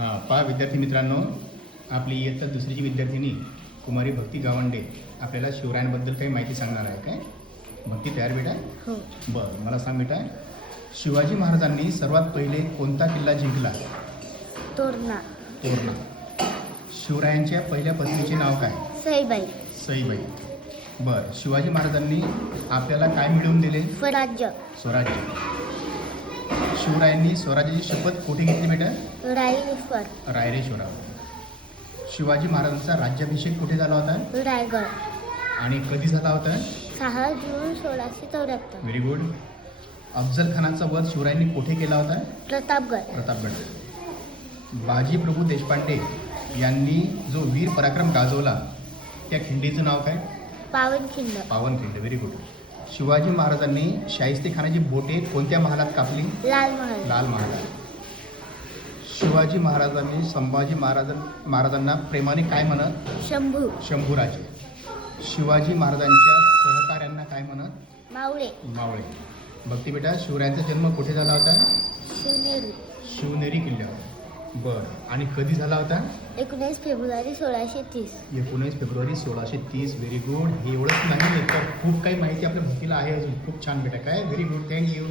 हां, पहा विद्यार्थी मित्रांनो, आपली इयत्ता दुसरीची विद्यार्थिनी कुमारी भक्ती गावंडे आपल्याला शिवरायांबद्दल काही माहिती सांगणार आहे. काय भक्ती तयार बेटा? हो. बरं, मला सांग बेटा, शिवाजी महाराजांनी सर्वात पहिले कोणता किल्ला जिंकला? तोरणा. तोरणा. शिवरायांच्या पहिल्या पत्नीचे नाव काय? सईबाई. सईबाई. बरं, शिवाजी महाराजांनी आपल्याला काय मिळवून दिले? स्वराज्य. स्वराज्य. शिवरायांनी स्वराज्याची शपथ कुठे घेतली बेटा? रायरेश्वर. रायरेश्वरावर. शिवाजी महाराजांचा राज्याभिषेक कुठे झाला होता रायगड. आणि कधी झाला होता? 6 जून 1674. Very good. अफजल खानाचा वध शिवरायांनी कुठे केला होता? प्रतापगड. प्रतापगड. बाजी प्रभू देशपांडे यांनी जो वीर पराक्रम गाजवला त्या खिंडीचं नाव काय? पावनखिंड. पावनखिंड. Very good. शिवाजी महाराजांनी शाहिस्तेखानाची बोटे कोणत्या महालात कापली? लाल महल. लाल महालात. शिवाजी महाराजांनी संभाजी महाराजांना प्रेमाने काय म्हणत? शंभू. शंभूराजे. शिवाजी महाराजांच्या सहकाऱ्यांना काय म्हणत? मावळे. मावळे. भक्ती बेटा, शिवरायांचा जन्म कुठे झाला होता? शिवनेरी. शिवनेरी किल्ल्यावर. बरं, आणि कधी झाला होता? 19 फेब्रुवारी 1630. 19 फेब्रुवारी 1630. Very good. हे एवढंच नाही तर खूप काही माहिती आपल्या भक्तीला आहे अजून. खूप छान बेटा. काय? Very good. थँक्यू.